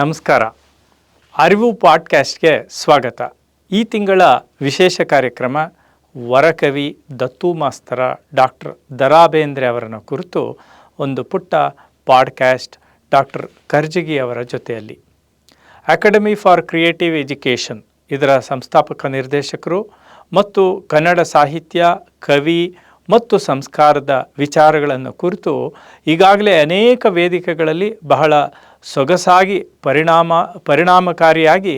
ನಮಸ್ಕಾರ. ಅರಿವು ಪಾಡ್ಕ್ಯಾಸ್ಟ್ಗೆ ಸ್ವಾಗತ. ಈ ತಿಂಗಳ ವಿಶೇಷ ಕಾರ್ಯಕ್ರಮ ವರಕವಿ ದತ್ತು ಮಾಸ್ತರ ಡಾಕ್ಟರ್ ದ.ರಾ. ಬೇಂದ್ರೆ ಅವರನ್ನು ಕುರಿತು ಒಂದು ಪುಟ್ಟ ಪಾಡ್ಕ್ಯಾಸ್ಟ್ ಡಾಕ್ಟರ್ ಕರ್ಜಗಿ ಅವರ ಜೊತೆಯಲ್ಲಿ. ಅಕಾಡೆಮಿ ಫಾರ್ ಕ್ರಿಯೇಟಿವ್ ಎಜುಕೇಷನ್ ಇದರ ಸಂಸ್ಥಾಪಕ ನಿರ್ದೇಶಕರು ಮತ್ತು ಕನ್ನಡ ಸಾಹಿತ್ಯ, ಕವಿ ಮತ್ತು ಸಂಸ್ಕಾರದ ವಿಚಾರಗಳನ್ನು ಕುರಿತು ಈಗಾಗಲೇ ಅನೇಕ ವೇದಿಕೆಗಳಲ್ಲಿ ಬಹಳ ಸೊಗಸಾಗಿ ಪರಿಣಾಮಕಾರಿಯಾಗಿ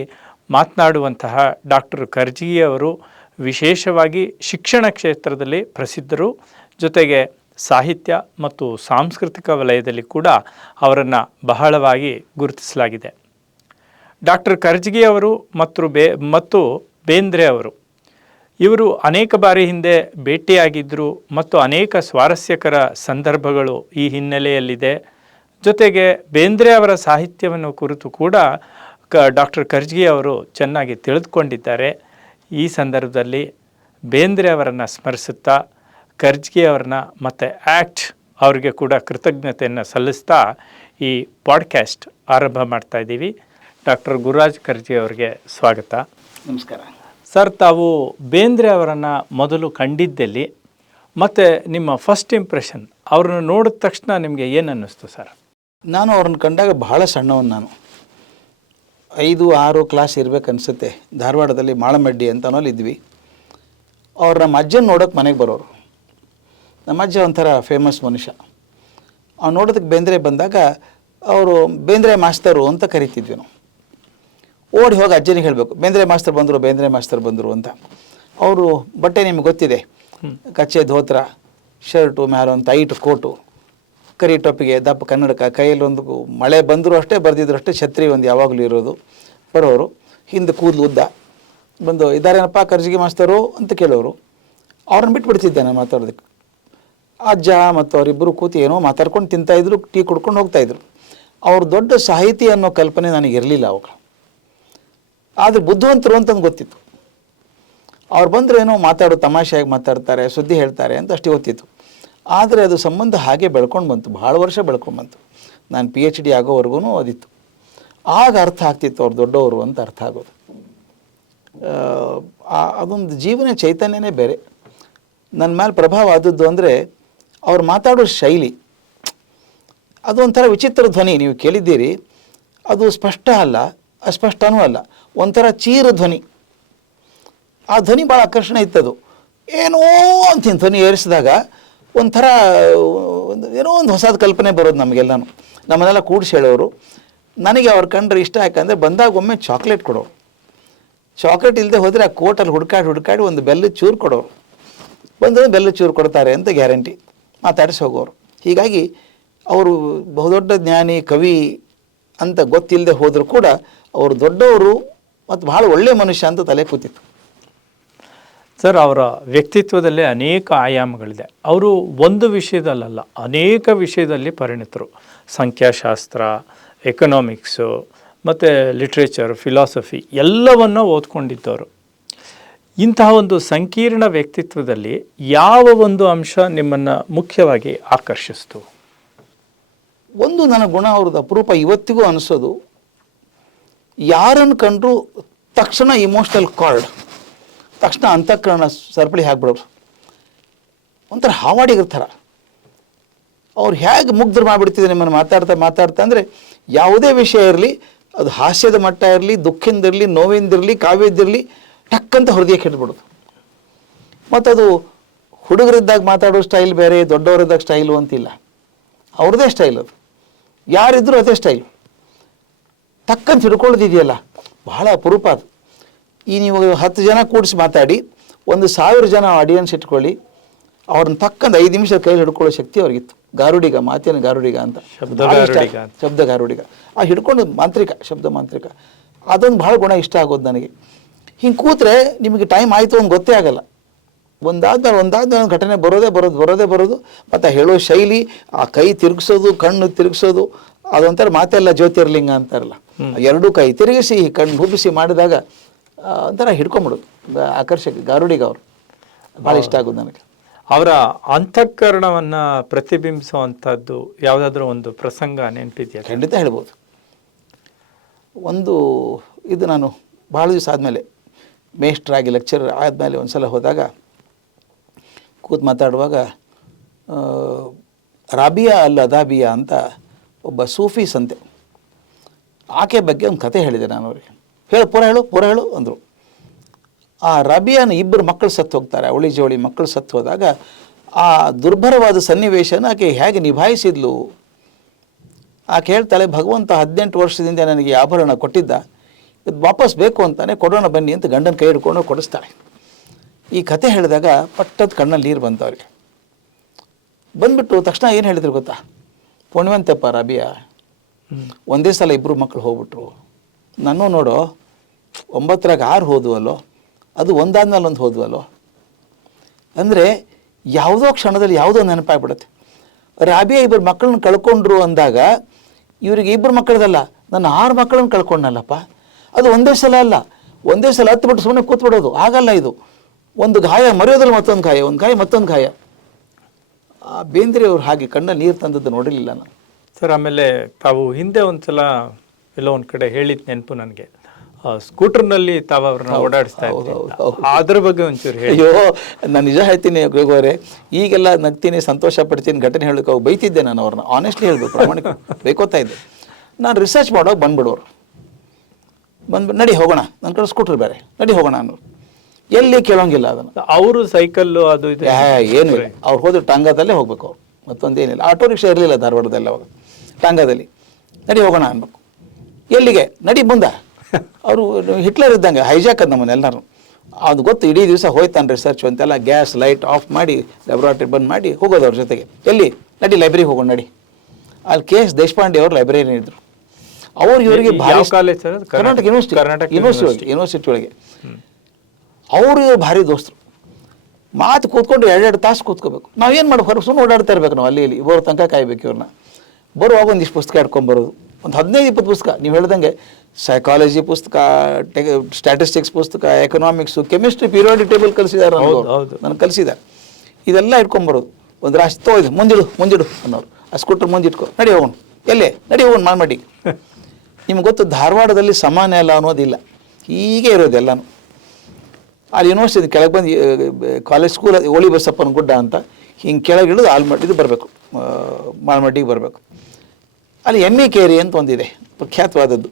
ಮಾತನಾಡುವಂತಹ ಡಾಕ್ಟರ್ ಕರ್ಜಗಿಯವರು ವಿಶೇಷವಾಗಿ ಶಿಕ್ಷಣ ಕ್ಷೇತ್ರದಲ್ಲಿ ಪ್ರಸಿದ್ಧರು. ಜೊತೆಗೆ ಸಾಹಿತ್ಯ ಮತ್ತು ಸಾಂಸ್ಕೃತಿಕ ವಲಯದಲ್ಲಿ ಕೂಡ ಅವರನ್ನು ಬಹಳವಾಗಿ ಗುರುತಿಸಲಾಗಿದೆ. ಡಾಕ್ಟರ್ ಕರ್ಜಗಿಯವರು ಮತ್ತು ಬೇಂದ್ರೆ ಅವರು ಇವರು ಅನೇಕ ಬಾರಿ ಹಿಂದೆ ಭೇಟಿಯಾಗಿದ್ದರು ಮತ್ತು ಅನೇಕ ಸ್ವಾರಸ್ಯಕರ ಸಂದರ್ಭಗಳು ಈ ಹಿನ್ನೆಲೆಯಲ್ಲಿದೆ. ಜೊತೆಗೆ ಬೇಂದ್ರೆ ಅವರ ಸಾಹಿತ್ಯವನ್ನು ಕುರಿತು ಕೂಡ ಡಾಕ್ಟರ್ ಕರ್ಜಗಿ ಅವರು ಚೆನ್ನಾಗಿ ತಿಳಿದುಕೊಂಡಿದ್ದಾರೆ. ಈ ಸಂದರ್ಭದಲ್ಲಿ ಬೇಂದ್ರೆ ಅವರನ್ನು ಸ್ಮರಿಸುತ್ತಾ ಕರ್ಜಗಿ ಅವರನ್ನ ಮತ್ತು ಅವರಿಗೆ ಕೂಡ ಕೃತಜ್ಞತೆಯನ್ನು ಸಲ್ಲಿಸ್ತಾ ಈ ಪಾಡ್ಕ್ಯಾಸ್ಟ್ ಆರಂಭ ಮಾಡ್ತಾ ಇದ್ದೀವಿ. ಡಾಕ್ಟರ್ ಗುರುರಾಜ್ ಕರ್ಜಗಿ ಅವರಿಗೆ ಸ್ವಾಗತ. ನಮಸ್ಕಾರ ಸರ್. ತಾವು ಬೇಂದ್ರೆ ಅವರನ್ನು ಮೊದಲು ಕಂಡಿದ್ದಲ್ಲಿ ಮತ್ತು ನಿಮ್ಮ ಫಸ್ಟ್ ಇಂಪ್ರೆಷನ್ ಅವ್ರನ್ನ ನೋಡಿದ ತಕ್ಷಣ ನಿಮಗೆ ಏನು ಅನ್ನಿಸ್ತು ಸರ್? ನಾನು ಅವ್ರನ್ನ ಕಂಡಾಗ ಬಹಳ ಸಣ್ಣವನು. ನಾನು 5-6 ಕ್ಲಾಸ್ ಇರಬೇಕನ್ಸುತ್ತೆ. ಧಾರವಾಡದಲ್ಲಿ ಮಾಳಮಡ್ಡಿ ಅಂತ ಅನ್ನೋಲ್ಲಿ ಇದ್ವಿ. ಅವ್ರು ನಮ್ಮ ಅಜ್ಜನ ನೋಡೋಕೆ ಮನೆಗೆ ಬರೋರು. ನಮ್ಮ ಅಜ್ಜ ಒಂಥರ ಫೇಮಸ್ ಮನುಷ್ಯ. ಅವ್ನು ನೋಡೋದಕ್ಕೆ ಬೇಂದ್ರೆ ಬಂದಾಗ ಅವರು ಬೇಂದ್ರೆ ಮಾಸ್ತರು ಅಂತ ಕರಿತಿದ್ವಿ ನಾವು. ಓಡಿ ಹೋಗಿ ಅಜ್ಜನಿಗೆ ಹೇಳಬೇಕು, ಬೇಂದ್ರೆ ಮಾಸ್ತರ್ ಬಂದರು ಅಂತ. ಅವರು ಬಟ್ಟೆ ನಿಮ್ಗೆ ಗೊತ್ತಿದೆ, ಕಚ್ಚೆ ಧೋತ್ರ, ಶರ್ಟು, ಮ್ಯಾಲ ಒಂದು ಟೈಟ್ ಕೋಟು, ಕರಿ ಟೊಪ್ಪಿಗೆ, ದಪ್ಪ ಕನ್ನಡಕ, ಕೈಯಲ್ಲಿ ಒಂದು ಮಳೆ ಬಂದರೂ ಅಷ್ಟೇ ಬರೆದಿದ್ರು ಅಷ್ಟೇ ಛತ್ರಿ ಒಂದು ಯಾವಾಗಲೂ ಇರೋದು. ಬರೋರು, ಹಿಂದೆ ಕೂದಲು ಉದ್ದ ಬಂದು, ಇದ್ದಾರೇನಪ್ಪ ಕರ್ಜಗಿ ಮಾಸ್ತರು ಅಂತ ಕೇಳೋರು. ಅವ್ರನ್ನ ಬಿಟ್ಬಿಡ್ತಿದ್ದೆ ನಾನು ಮಾತಾಡೋದಕ್ಕೆ. ಅಜ್ಜ ಮತ್ತು ಅವರಿಬ್ಬರು ಕೂತು ಏನೋ ಮಾತಾಡ್ಕೊಂಡು ತಿಂತಾಯಿದ್ರು, ಟೀ ಕುಡ್ಕೊಂಡು ಹೋಗ್ತಾಯಿದ್ರು. ಅವ್ರು ದೊಡ್ಡ ಸಾಹಿತಿ ಅನ್ನೋ ಕಲ್ಪನೆ ನನಗಿರಲಿಲ್ಲ ಅವಾಗ. ಆದರೆ ಬುದ್ಧಿವಂತರು ಅಂತಂದು ಗೊತ್ತಿತ್ತು. ಅವ್ರು ಬಂದರೆ ಏನೋ ತಮಾಷೆಯಾಗಿ ಮಾತಾಡ್ತಾರೆ, ಸುದ್ದಿ ಹೇಳ್ತಾರೆ ಅಂತ ಅಷ್ಟೇ ಗೊತ್ತಿತ್ತು. ಆದರೆ ಅದು ಸಂಬಂಧ ಹಾಗೆ ಬೆಳ್ಕೊಂಡು ಬಂತು, ಭಾಳ ವರ್ಷ ಬೆಳ್ಕೊಂಡು ಬಂತು. ನಾನು PhD ಆಗೋವರೆಗೂ ಅದಿತ್ತು. ಆಗ ಅರ್ಥ ಆಗ್ತಿತ್ತು ಅವ್ರು ದೊಡ್ಡವರು ಅಂತ ಅರ್ಥ ಆಗೋದು. ಅದೊಂದು ಜೀವನ ಚೈತನ್ಯನೇ ಬೇರೆ. ನನ್ನ ಮೇಲೆ ಪ್ರಭಾವ ಆದದ್ದು ಅಂದರೆ ಅವ್ರು ಮಾತಾಡೋ ಶೈಲಿ. ಅದು ಒಂಥರ ವಿಚಿತ್ರ ಧ್ವನಿ. ನೀವು ಕೇಳಿದ್ದೀರಿ, ಅದು ಸ್ಪಷ್ಟ ಅಲ್ಲ, ಅಸ್ಪಷ್ಟನೂ ಅಲ್ಲ, ಒಂಥರ ಚೀರ ಧ್ವನಿ. ಆ ಧ್ವನಿ ಭಾಳ ಆಕರ್ಷಣೆ ಇತ್ತದು. ಏನೋ ಅಂತೀನಿ ಧ್ವನಿ ಏರಿಸಿದಾಗ ಒಂಥರ ಏನೋ ಒಂದು ಹೊಸದು ಕಲ್ಪನೆ ಬರೋದು ನಮಗೆಲ್ಲನೂ. ನಮ್ಮನ್ನೆಲ್ಲ ಕೂಡಿಸಿ ಹೇಳೋರು. ನನಗೆ ಅವ್ರು ಕಂಡ್ರೆ ಇಷ್ಟ ಯಾಕಂದರೆ ಬಂದಾಗ ಒಮ್ಮೆ ಚಾಕ್ಲೇಟ್ ಕೊಡೋರು. ಚಾಕ್ಲೇಟ್ ಇಲ್ಲದೆ ಹೋದರೆ ಆ ಕೋಟಲ್ಲಿ ಹುಡುಕಾಡಿ ಒಂದು ಬೆಲ್ಲದ ಚೂರು ಕೊಡೋರು. ಬಂದರೆ ಬೆಲ್ಲದ ಚೂರು ಕೊಡ್ತಾರೆ ಅಂತ ಗ್ಯಾರಂಟಿ. ಮಾತಾಡಿಸಿ ಹೋಗೋರು. ಹೀಗಾಗಿ ಅವರು ಬಹುದೊಡ್ಡ ಜ್ಞಾನಿ, ಕವಿ ಅಂತ ಗೊತ್ತಿಲ್ಲದೆ ಹೋದರೂ ಕೂಡ ಅವರು ದೊಡ್ಡವರು ಮತ್ತು ಭಾಳ ಒಳ್ಳೆಯ ಮನುಷ್ಯ ಅಂತ ತಲೆ ಕೂತಿತ್ತು. ಸರ್, ಅವರ ವ್ಯಕ್ತಿತ್ವದಲ್ಲಿ ಅನೇಕ ಆಯಾಮಗಳಿದೆ. ಅವರು ಒಂದು ವಿಷಯದಲ್ಲ, ಅನೇಕ ವಿಷಯದಲ್ಲಿ ಪರಿಣಿತರು. ಸಂಖ್ಯಾಶಾಸ್ತ್ರ, ಎಕನಾಮಿಕ್ಸು ಮತ್ತು ಲಿಟ್ರೇಚರ್, ಫಿಲಾಸಫಿ ಎಲ್ಲವನ್ನೂ ಓದ್ಕೊಂಡಿದ್ದವರು. ಇಂತಹ ಒಂದು ಸಂಕೀರ್ಣ ವ್ಯಕ್ತಿತ್ವದಲ್ಲಿ ಯಾವ ಒಂದು ಅಂಶ ನಿಮ್ಮನ್ನು ಮುಖ್ಯವಾಗಿ ಆಕರ್ಷಿಸ್ತು? ಒಂದು ನನ್ನ ಗುಣ ಅವ್ರದ್ದು ಅಪರೂಪ ಇವತ್ತಿಗೂ ಅನಿಸೋದು, ಯಾರನ್ನು ಕಂಡ್ರೂ ತಕ್ಷಣ ಇಮೋಷ್ನಲ್ ಕಾರ್ಡ್, ತಕ್ಷಣ ಅಂತಃಕರಣ ಸರಪಳಿ ಹಾಕ್ಬಿಡೋರು. ಒಂಥರ ಹಾವಾಡಿಗರ ಥರ. ಅವ್ರು ಹೇಗೆ ಮುಗ್ಧರು ಮಾಡಿಬಿಡ್ತಿದ್ರು ನಿಮ್ಮನ್ನು ಮಾತಾಡ್ತಾ ಅಂದರೆ ಯಾವುದೇ ವಿಷಯ ಇರಲಿ, ಅದು ಹಾಸ್ಯದ ಮಟ್ಟ ಇರಲಿ, ದುಃಖದಿಂದಿರಲಿ, ನೋವಿಂದಿರಲಿ, ಕಾವ್ಯದಿರಲಿ, ಟಕ್ಕಂತ ಹೃದಯ ಕೆಟ್ಬಿಡೋದು. ಮತ್ತು ಅದು ಹುಡುಗರಿದ್ದಾಗ ಮಾತಾಡೋ ಸ್ಟೈಲ್ ಬೇರೆ, ದೊಡ್ಡವರಿದ್ದಾಗ ಸ್ಟೈಲು ಅಂತಿಲ್ಲ. ಅವ್ರದ್ದೇ ಸ್ಟೈಲ್ ಅದು. ಯಾರಿದ್ರೂ ಅದೇ ಸ್ಟೈಲು. ಟಕ್ಕಂತ ಹಿಡ್ಕೊಳ್ಳೋದಿದೆಯಲ್ಲ, ಬಹಳ ಅಪರೂಪ ಅದು. ಈ ನೀವು 10 ಜನ ಕೂಡಿಸಿ ಮಾತಾಡಿ 1,000 ಜನ ಆಡಿಯನ್ಸ್ ಇಟ್ಕೊಳ್ಳಿ, ಅವ್ರನ್ನ ತಕ್ಕಂತ 5 ನಿಮಿಷ ಕೈಯಲ್ಲಿ ಹಿಡ್ಕೊಳ್ಳೋ ಶಕ್ತಿ ಅವ್ರಿಗಿತ್ತು. ಗಾರುಡಿಗ, ಮಾತಿನ ಗಾರುಡಿಗ ಅಂತ, ಶಬ್ದ ಗಾರುಡಿಗ. ಆ ಹಿಡ್ಕೊಂಡು ಶಬ್ದ ಮಾಂತ್ರಿಕ, ಅದೊಂದು ಭಾಳ ಗುಣ ಇಷ್ಟ ಆಗೋದು ನನಗೆ. ಹಿಂಗೆ ಕೂತ್ರೆ ನಿಮಗೆ ಟೈಮ್ ಆಯಿತು ಅಂತ ಗೊತ್ತೇ ಆಗಲ್ಲ. ಒಂದಾದ್ಮೇಲೆ ಒಂದು ಘಟನೆ ಬರೋದು. ಮತ್ತು ಹೇಳೋ ಶೈಲಿ, ಆ ಕೈ ತಿರುಗಿಸೋದು, ಕಣ್ಣು ತಿರುಗಿಸೋದು, ಅದೊಂಥರ ಮಾತೆಲ್ಲ ಜ್ಯೋತಿರ್ಲಿಂಗ ಅಂತಾರಲ್ಲ, ಎರಡೂ ಕೈ ತಿರುಗಿಸಿ ಕಣ್ಣು ಹುಬ್ಬಿಸಿ ಮಾಡಿದಾಗ ಒಂಥರ ಹಿಡ್ಕೊಂಬಿಡೋದು. ಆಕರ್ಷಕ ಗಾರುಡಿಗ ಅವರು ಭಾಳ ಇಷ್ಟ ಆಗೋದು ನನಗೆ. ಅವರ ಅಂತಃಕರಣವನ್ನು ಪ್ರತಿಬಿಂಬಿಸುವಂಥದ್ದು ಯಾವುದಾದ್ರೂ ಒಂದು ಪ್ರಸಂಗ ನೆನಪಿದೆಯಾ? ಖಂಡಿತ ಹೇಳ್ಬೋದು. ಒಂದು ಇದು ನಾನು ಭಾಳ ದಿವಸ ಆದಮೇಲೆ ಮೇಷ್ಟ್ರಾಗಿ ಲೆಕ್ಚರರ್ ಆದಮೇಲೆ ಒಂದು ಸಲ ಹೋದಾಗ ಕೂತು ಮಾತಾಡುವಾಗ ರಾಬಿಯಾ ಅಲ್ ಅದಾಬಿಯಾ ಅಂತ ಒಬ್ಬ ಸೂಫಿ ಸಂತೆ, ಆಕೆ ಬಗ್ಗೆ ಒಂದು ಕತೆ ಹೇಳಿದೆ ನಾನು ಅವರಿಗೆ. ಪೂರ ಹೇಳು ಅಂದರು. ಆ ರಾಬಿಯಾನ ಇಬ್ಬರು ಮಕ್ಕಳು ಸತ್ತು ಹೋಗ್ತಾರೆ, ಅವಳಿ ಜೋಳಿ ಮಕ್ಕಳು ಸತ್ತು ಹೋದಾಗ ಆ ದುರ್ಭರವಾದ ಸನ್ನಿವೇಶನ ಆಕೆ ಹೇಗೆ ನಿಭಾಯಿಸಿದ್ಲು. ಆಕೆ ಹೇಳ್ತಾಳೆ, ಭಗವಂತ 18 ವರ್ಷದಿಂದ ನನಗೆ ಈ ಆಭರಣ ಕೊಟ್ಟಿದ್ದ, ಇದು ವಾಪಸ್ ಬೇಕು ಅಂತಾನೆ, ಕೊಡೋಣ ಬನ್ನಿ ಅಂತ ಗಂಡನ ಕೈ ಹಿಡ್ಕೊಂಡು ಕೊಡಿಸ್ತಾಳೆ. ಈ ಕತೆ ಹೇಳಿದಾಗ ಪಟ್ಟದ ಕಣ್ಣಲ್ಲಿ ನೀರು ಬಂತು ಅವ್ರಿಗೆ. ಬಂದ್ಬಿಟ್ಟು ತಕ್ಷಣ ಏನು ಹೇಳಿದ್ರು ಗೊತ್ತಾ, ಪುಣ್ಯವಂತಪ್ಪ ರಾಬಿಯಾ, ಒಂದೇ ಸಲ ಇಬ್ಬರು ಮಕ್ಕಳು ಹೋಗ್ಬಿಟ್ರು. ನಾನು ನೋಡೋ 9ರಾಗ 6 ಹೋದ್ವಲ್ಲೋ, ಅದು ಒಂದಾದ್ಮೇಲೆ ಒಂದು ಹೋದ್ವಲ್ಲೋ. ಅಂದರೆ ಯಾವುದೋ ಕ್ಷಣದಲ್ಲಿ ಯಾವುದೋ ನೆನಪಾಗ್ಬಿಡುತ್ತೆ. ರಾಬಿಯಾ ಇಬ್ಬರು ಮಕ್ಕಳನ್ನ ಕಳ್ಕೊಂಡ್ರು ಅಂದಾಗ ಇವರಿಗೆ ಇಬ್ಬರು ಮಕ್ಕಳದಲ್ಲ, ನನ್ನ 6 ಮಕ್ಕಳನ್ನ ಕಳ್ಕೊಂಡಲ್ಲಪ್ಪ. ಅದು ಒಂದೇ ಸಲ ಅಲ್ಲ, ಒಂದೇ ಸಲ ಹತ್ಬಿಟ್ಟು ಸುಮ್ಮನೆ ಕೂತ್ಬಿಡೋದು ಆಗಲ್ಲ. ಇದು ಒಂದು ಗಾಯ ಮರೆಯೋದ್ರಲ್ಲಿ ಮತ್ತೊಂದು ಗಾಯ, ಒಂದು ಗಾಯ ಮತ್ತೊಂದು ಗಾಯ. ಆ ಬೇಂದ್ರೆ ಅವ್ರು ಹಾಗೆ ಕಣ್ಣಲ್ಲಿ ನೀರು ತಂದದ್ದು ನೋಡಿರಲಿಲ್ಲ ನಾನು. ಸರ್, ಆಮೇಲೆ ತಾವು ಹಿಂದೆ ಒಂದ್ಸಲ ಎಲ್ಲೋ ಒಂದು ಕಡೆ ಹೇಳಿದ ನೆನಪು ನನಗೆ, ಸ್ಕೂಟರ್ನಲ್ಲಿ ತಾವು ಅವ್ರನ್ನ ಓಡಾಡಿಸ್ತಾ ಇದ್ರು, ಅದ್ರ ಬಗ್ಗೆ ಒಂಚೂರು ಹೇಳಿ. ಅಯ್ಯೋ, ನಾನು ನಿಜ ಹೇಳ್ತೀನಿ ಅವರೇ, ಈಗೆಲ್ಲ ನಗ್ತೀನಿ, ಸಂತೋಷ ಪಡ್ತೀನಿ, ಘಟನೆ ಹೇಳಕ್ಕೆ ಹೋಗಿ ಬೈತಿದ್ದೆ ನಾನು ಅವ್ರನ್ನ. ಆನೆಸ್ಟ್ಲಿ ಹೇಳ್ಬೇಕು, ಪ್ರಾಮಾಣಿಕ ಬೈಕೋತಾ ಇದ್ದೆ. ನಾನು ರಿಸರ್ಚ್ ಮಾಡೋಕೆ ಬಂದ್ಬಿಡೋರು, ನಡಿ ಹೋಗೋಣ, ನನ್ನ ಕಡೆ ಸ್ಕೂಟರ್ ಬೇರೆ, ನಡಿ ಹೋಗೋಣ ಅನ್ನೋರು. ಎಲ್ಲಿ ಕೇಳೋಂಗಿಲ್ಲ ಅದನ್ನು. ಅವರು ಸೈಕಲ್ಲು ಅದು ಇದು ಏನು ಇಲ್ಲ, ಅವ್ರು ಹೋದ್ರೆ ಟಾಂಗಾದಲ್ಲೇ ಹೋಗ್ಬೇಕು ಅವ್ರು, ಮತ್ತೊಂದೇನಿಲ್ಲ. ಆಟೋ ರಿಕ್ಷಾ ಇರಲಿಲ್ಲ ಧಾರವಾಡದಲ್ಲಿ ಅವಾಗ. ಟಾಂಗಾದಲ್ಲಿ ನಡಿ ಹೋಗೋಣ ಅನ್ಬೇಕು. ಎಲ್ಲಿಗೆ? ನಡಿ ಮುಂದೆ. ಅವರು ಹಿಟ್ಲರ್ ಇದ್ದಂಗೆ ಹೈಜಾಕ್ ಅದು ನಮ್ಮನ್ನೆಲ್ಲರೂ. ಅದು ಗೊತ್ತು, ಇಡೀ ದಿವಸ ಹೋಯ್ತಾನೆ ರಿಸರ್ಚ್ ಅಂತೆಲ್ಲ, ಗ್ಯಾಸ್ ಲೈಟ್ ಆಫ್ ಮಾಡಿ ಲ್ಯಾಬ್ರಾಟ್ರಿ ಬಂದ್ ಮಾಡಿ ಹೋಗೋದು ಅವ್ರ ಜೊತೆಗೆ. ಎಲ್ಲಿ? ನಡಿ ಲೈಬ್ರರಿಗೆ ಹೋಗೋಣ ನಡಿ. ಅಲ್ಲಿ ಕೆ ಎಸ್ ದೇಶಪಾಂಡೆ ಅವರು ಲೈಬ್ರರಿಯನ್ ಇದ್ರು. ಅವರು ಇವರಿಗೆ ಕಾಲೇಜ್, ಕರ್ನಾಟಕ ಯೂನಿವರ್ಸಿಟಿ ಒಳಗೆ. ಅವರು ಭಾರಿ ದೋಸ್ತರು. ಮಾತು ಕೂತ್ಕೊಂಡು 2 ತಾಸು ಕೂತ್ಕೋಬೇಕು. ನಾವೇನು ಮಾಡ್ಬೇಕು, ಹೊರಗೆ ಸುಮ್ಮನೆ ಓಡಾಡ್ತಾ ಇರ್ಬೇಕು ನಾವು, ಅಲ್ಲಿ ಇಲ್ಲಿ ಬರೋ ತನಕ ಕಾಯ್ಬೇಕು ಇವ್ರನ್ನ. ಬರುವಾಗ ಒಂದಿಷ್ಟು ಪುಸ್ತಕ ಇಟ್ಕೊಂಡ್ಬರೋದು, ಒಂದು 15-20 ಪುಸ್ತಕ. ನೀವು ಹೇಳ್ದಂಗೆ ಸೈಕಾಲಜಿ ಪುಸ್ತಕ, ಸ್ಟ್ಯಾಟಿಸ್ಟಿಕ್ಸ್ ಪುಸ್ತಕ, ಎಕನಾಮಿಕ್ಸು, ಕೆಮಿಸ್ಟ್ರಿ, ಪೀರಿಯಾಡಿಕ್ ಟೇಬಲ್ ಕಲಿಸಿದಾರೆ ನನಗೆ ಕಲಿಸಿದ್ದಾರೆ. ಇದೆಲ್ಲ ಇಟ್ಕೊಂಡ್ಬರೋದು. ಒಂದು ರಾಶಿ ತೋಯ್ದು ಮುಂದಿಡು ಅನ್ನೋರು. ಆ ಸ್ಕೂಟರ್ ಮುಂದಿಟ್ಕೊ, ನಡಿ ಹೋಗೋಣ. ಎಲ್ಲೇ? ನಡಿ ಹೋಗೋಣ ಮಾಲ್ಮಡಿ. ನಿಮ್ಗೆ ಗೊತ್ತು, ಧಾರವಾಡದಲ್ಲಿ ಸಮಾನ ಎಲ್ಲ ಅನ್ನೋದಿಲ್ಲ, ಹೀಗೆ ಇರೋದು ಎಲ್ಲನೂ. ಅಲ್ಲಿ ಯೂನಿವರ್ಸಿಟಿ ಕೆಳಗೆ ಬಂದು ಕಾಲೇಜ್ ಸ್ಕೂಲ್ ಓಳಿ ಬಸಪ್ಪನ ಗುಡ್ಡ ಅಂತ ಹಿಂಗೆ ಕೆಳಗೆ ಇಳಿದು ಆಲ್ಮಟ್ಟಿದು ಬರಬೇಕು, ಮಾಲ್ಮಟ್ಟಿಗೆ ಬರಬೇಕು. ಅಲ್ಲಿ ಎಮ್ಮೆ ಕೇರಿ ಅಂತ ಒಂದಿದೆ, ಪ್ರಖ್ಯಾತವಾದದ್ದು.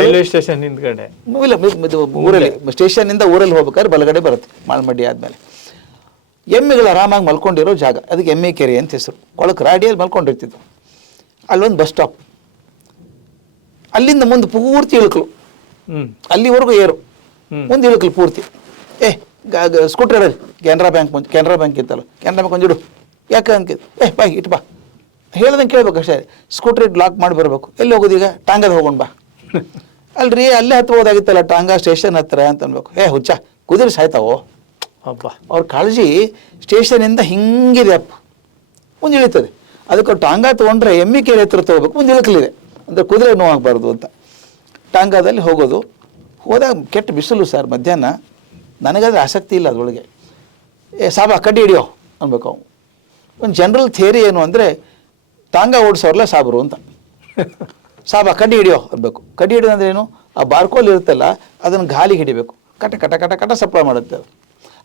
ರೈಲ್ವೆ ಸ್ಟೇಷನ್ ಹಿಂದ್ಗಡೆ ಇಲ್ಲ, ಊರಲ್ಲಿ ಸ್ಟೇಷನ್ನಿಂದ ಊರಲ್ಲಿ ಹೋಗ್ಬೇಕಾದ್ರೆ ಬಲಗಡೆ ಬರುತ್ತೆ ಮಾಲ್ಮಡ್ಡಿ ಆದಮೇಲೆ. ಎಮ್ಮೆಗಳು ಆರಾಮಾಗಿ ಮಲ್ಕೊಂಡಿರೋ ಜಾಗ, ಅದಕ್ಕೆ ಎಮ್ಮೆ ಕೆರೆ ಅಂತ ಹೆಸರು. ಕೊಳಕ್ಕೆ ರಾಡಿಯಲ್ಲಿ ಮಲ್ಕೊಂಡಿರ್ತಿದ್ವು. ಅಲ್ಲೊಂದು ಬಸ್ ಸ್ಟಾಪ್, ಅಲ್ಲಿಂದ ಮುಂದೆ ಪೂರ್ತಿ ಇಳುಕಲು, ಅಲ್ಲಿವರೆಗೂ ಏರು, ಮುಂದೆ ಇಳುಕಲು ಪೂರ್ತಿ. ಸ್ಕೂಟರ್ ಹೇಳಿ, ಕೆನರಾ ಬ್ಯಾಂಕ್ ಇತ್ತಲ್ಲ, ಕೆನರಾ ಬ್ಯಾಂಕ್ ಒಂದಿಡು, ಯಾಕೆ ಅನ್ಕ, ಬಾ ಇಟ್ಟು ಬಾ ಹೇಳ್ದಂಗೆ ಕೇಳ್ಬೇಕು ಅಷ್ಟೇ. ಸ್ಕೂಟರ್ ಇಟ್ಟು ಲಾಕ್ ಮಾಡಿ ಬರಬೇಕು. ಎಲ್ಲಿ ಹೋಗೋದೀಗ? ಟಾಂಗದ ಹೋಗೋಣ ಬಾ. ಅಲ್ರಿ, ಅಲ್ಲೇ ಹತ್ಬೋದಾಗಿತ್ತಲ್ಲ ಟಾಂಗಾ ಸ್ಟೇಷನ್ ಹತ್ರ ಅಂತ ಅನ್ಬೇಕು. ಹುಚ್ಚ, ಕುದುರೆ ಸಾಯ್ತಾವೋ ಅಪ್ಪ. ಅವ್ರ ಕಾಳಜಿ ಸ್ಟೇಷನಿಂದ ಹಿಂಗಿದೆ ಅಪ್ಪ, ಮುಂದೆ ಇಳಿತದೆ. ಅದಕ್ಕೆ ಟಾಂಗಾ ತೊಗೊಂಡ್ರೆ ಎಮ್ಮೆ ಕೆರೆ ಹತ್ರ ತೊಗೋಬೇಕು, ಮುಂದೆ ಇಳಕಲಿದೆ ಅಂದರೆ ಕುದುರೆ ನೋವಾಗಬಾರ್ದು ಅಂತ. ಟಾಂಗಾದಲ್ಲಿ ಹೋಗೋದು. ಹೋದಾಗ ಕೆಟ್ಟ ಬಿಸಿಲು ಸರ್, ಮಧ್ಯಾಹ್ನ. ನನಗಾದ್ರೆ ಆಸಕ್ತಿ ಇಲ್ಲ ಅದರೊಳಗೆ. ಸಾಬಾ ಕಡ್ಡಿ ಹಿಡಿಯೋ ಅನ್ಬೇಕು ಅವನು. ಒಂದು ಜನರಲ್ ಥಿಯರಿ ಏನು ಅಂದರೆ, ಟಾಂಗಾ ಓಡಿಸೋರ್ಲ ಸಾಬರು ಅಂತ. ಸಾಬಾ ಕಡ್ಡಿ ಹಿಡಿಯೋ ಅನ್ಬೇಕು. ಕಡ್ಡಿ ಹಿಡಿಯೋದು ಅಂದ್ರೆ ಏನು? ಆ ಬಾರ್ಕೋಲ್ ಇರುತ್ತಲ್ಲ, ಅದನ್ನು ಗಾಲಿಗೆ ಹಿಡಿಬೇಕು. ಕಟ ಕಟ ಕಟ ಕಟ ಸಪ್ಲೈ ಮಾಡುತ್ತೆ ಅದು.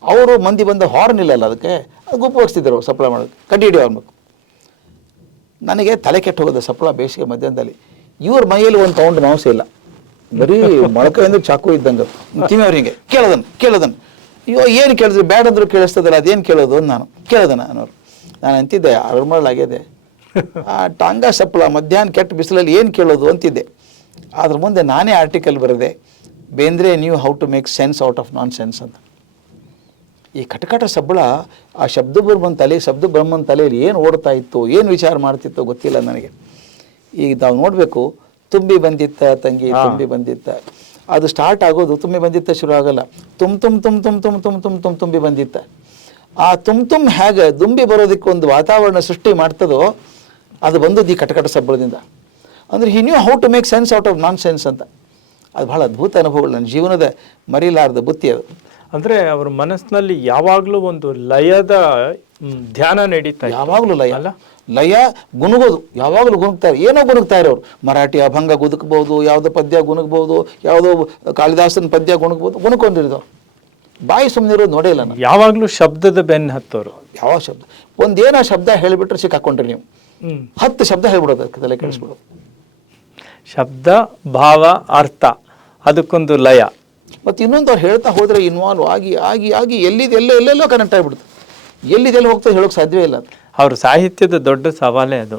ಅವರು ಮಂದಿ ಬಂದ ಹಾರ್ನ್ ಇಲ್ಲಲ್ಲ ಅದಕ್ಕೆ, ಅದು ಗುಂಪು ಹೋಗಿಸ್ತಿದ್ರು ಸಪ್ಲೈ ಮಾಡೋದು. ಕಡ್ಡಿ ಹಿಡಿಯೋ ಅನ್ಬೇಕು. ನನಗೆ ತಲೆ ಕೆಟ್ಟು ಹೋಗೋದು ಸಪ್ಲೈ ಬೇಸಿಗೆ ಮಧ್ಯಾಹ್ನದಲ್ಲಿ. ಇವ್ರ ಮೈಯಲ್ಲಿ ಒಂದು ತಗೊಂಡು ಮಾಂಸ ಇಲ್ಲ, ಬರೀ ಮೊಳಕೆಯಿಂದ ಚಾಕು ಇದ್ದಂಗೆ ತಿನ್ನೋರಿಗೆ. ಕೇಳೋದನ್ನು ಅಯ್ಯೋ ಏನು ಕೇಳಿದ್ರಿ, ಬ್ಯಾಡ್ ಅಂದ್ರು ಕೇಳಿಸ್ತದಲ್ಲ, ಅದೇನು ಕೇಳೋದು ನಾನು ಕೇಳೋದನ್ನ ಅನ್ನೋರು. ನಾನು ಅಂತಿದ್ದೆ, ಅರ್ಮಳಾಗಿದೆ ಆ ಟಾಂಗಾ ಸಪ್ಲ ಮಧ್ಯಾಹ್ನ ಕೆಟ್ಟ ಬಿಸಿಲಲ್ಲಿ ಏನು ಕೇಳೋದು ಅಂತಿದ್ದೆ. ಅದ್ರ ಮುಂದೆ ನಾನೇ ಆರ್ಟಿಕಲ್ ಬರೆದೆ, Bendre knew how to make sense out of nonsense ಅಂತ. ಈ ಕಟಕಟ ಸಬ್ಬಳ ಆ ಶಬ್ದ ಬ್ರಹ್ಮನ ತಲೆಯಲ್ಲಿ ಏನು ಓಡ್ತಾ ಇತ್ತು, ಏನು ವಿಚಾರ ಮಾಡ್ತಿತ್ತೋ ಗೊತ್ತಿಲ್ಲ ನನಗೆ. ಈಗ ನಾವು ನೋಡಬೇಕು, ತುಂಬಿ ಬಂದಿತ್ತ ತಂಗಿ, ತುಂಬಿ ಬಂದಿತ್ತ. ಅದು ಸ್ಟಾರ್ಟ್ ಆಗೋದು ತುಂಬಿ ಬಂದಿತ್ತ ಶುರು ಆಗಲ್ಲ, ತುಂಬಿ ಬಂದಿತ್ತ. ಆ ತುಮ್ ಹೇಗೆ ದುಂಬಿ ಬರೋದಕ್ಕೆ ಒಂದು ವಾತಾವರಣ ಸೃಷ್ಟಿ ಮಾಡ್ತದೋ, ಅದು ಬಂದದ್ದು ಈ ಕಟಕಟ ಸಬ್ಬಳದಿಂದ. ಅಂದರೆ he knew how to make sense out of nonsense ಅಂತ. ಅದು ಭಾಳ ಅದ್ಭುತ ಅನುಭವಗಳು, ನನ್ನ ಜೀವನದ ಮರಿಲಾರದ ಬುತ್ತಿ ಅದು. ಅಂದರೆ ಅವ್ರ ಮನಸ್ಸಿನಲ್ಲಿ ಯಾವಾಗಲೂ ಒಂದು ಲಯದ ಧ್ಯಾನ ನಡೀತಾ, ಯಾವಾಗಲೂ ಲಯ ಅಲ್ಲ, ಲಯ ಗುನುಗೋದು, ಯಾವಾಗಲೂ ಗುನುಗ್ತಾರೆ, ಏನೋ ಗುನುಗ್ತಾರೆ ಅವರು. ಮರಾಠಿ ಅಭಂಗ ಗುನುಕ್ಬೋದು, ಯಾವುದೋ ಪದ್ಯ ಗುನುಗ್ಬೋದು, ಯಾವುದೋ ಕಾಳಿದಾಸನ ಪದ್ಯ ಗುಣಕೊಂಡಿರೋದು. ಬಾಯಿ ಸುಮ್ಮನೆ ಇರೋದು ನೋಡೇ ಇಲ್ಲ ನಾನು. ಯಾವಾಗಲೂ ಶಬ್ದದ ಬೆನ್ನು ಹತ್ತೋರು. ಯಾವ ಶಬ್ದ ಒಂದೇನೋ ಶಬ್ದ ಹೇಳಿಬಿಟ್ರೆ ಸಿಕ್ಕಾಕೊಂಡ್ರಿ ನೀವು. 10 ಶಬ್ದ ಹೇಳ್ಬಿಡೋದು, ಅದಕ್ಕೆ ತಲೆ ಕೆಡಿಸ್ಬಿಡೋದು. ಶಬ್ದ, ಭಾವ, ಅರ್ಥ, ಅದಕ್ಕೊಂದು ಲಯ. ಮತ್ತು ಇನ್ನೊಂದು ಅವ್ರು ಹೇಳ್ತಾ ಹೋದರೆ ಇನ್ವಾಲ್ವ್ ಆಗಿ ಆಗಿ ಆಗಿ ಎಲ್ಲೆಲ್ಲೋ ಕನೆಕ್ಟ್ ಆಗಿಬಿಡುತ್ತೆ. ಎಲ್ಲಿದೆಲ್ಲ ಹೋಗ್ತದೆ ಹೇಳೋಕೆ ಸಾಧ್ಯವೇ ಇಲ್ಲ. ಅವ್ರ ಸಾಹಿತ್ಯದ ದೊಡ್ಡ ಸವಾಲೇ ಅದು.